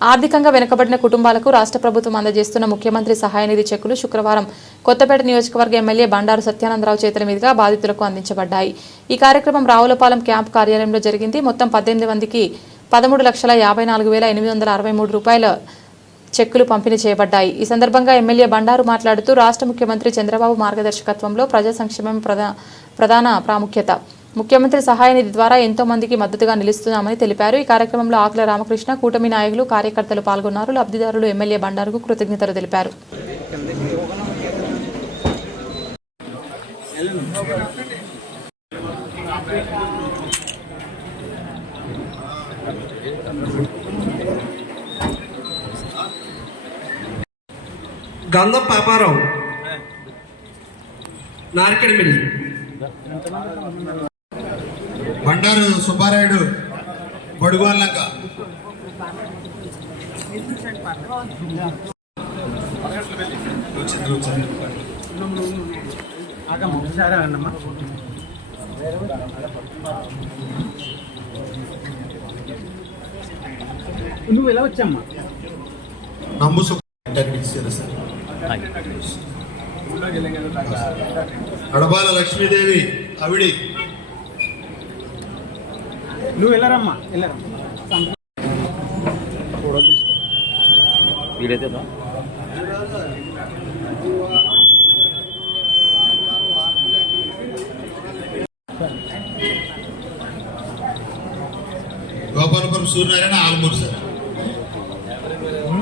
ఆర్థికంగా వెనుకబడిన కుటుంబాలకు రాష్ట్ర ప్రభుత్వం అందజేస్తున్న ముఖ్యమంత్రి సహాయ నిధి చెక్కులు శుక్రవారం కొత్తపేట నియోజకవర్గ ఎమ్మెల్యే బండారు సత్యానందరావు చేతుల మీదుగా బాధితులకు అందించబడ్డాయి. ఈ కార్యక్రమం రావులపాలెం క్యాంప్ కార్యాలయంలో జరిగింది. మొత్తం పద్దెనిమిది మందికి పదమూడు లక్షల యాభై నాలుగు వేల ఎనిమిది వందల అరవై మూడు రూపాయల చెక్కులు పంపిణీ చేయబడ్డాయి. ఈ సందర్భంగా ఎమ్మెల్యే బండారు మాట్లాడుతూ రాష్ట్ర ముఖ్యమంత్రి చంద్రబాబు మార్గదర్శకత్వంలో ప్రజా సంక్షేమం ప్రధాన ప్రాముఖ్యత ముఖ్యమంత్రి సహాయ నిధి ద్వారా ఎంతో మందికి మద్దతుగా నిలుస్తున్నామని తెలిపారు. ఈ కార్యక్రమంలో ఆకుల రామకృష్ణ కూటమి నాయకులు కార్యకర్తలు పాల్గొన్నారు. లబ్ధిదారులు ఎమ్మెల్యే బండారుకు కృతజ్ఞతలు తెలిపారు. గంధం పాపారావు. నార్కెడ్మిడి బండారు సుబ్బారాయుడు బడుగోళ్ళక. నువ్వు ఎలా వచ్చమ్మా నంబు సార్ అడబాల లక్ష్మీదేవి అవిడి. నువ్వు వెళ్ళరమ్మా వెళ్ళరా వీలైతే దా. గోపాలపురం సూర్యనారాయణ ఆల్మూరు సార్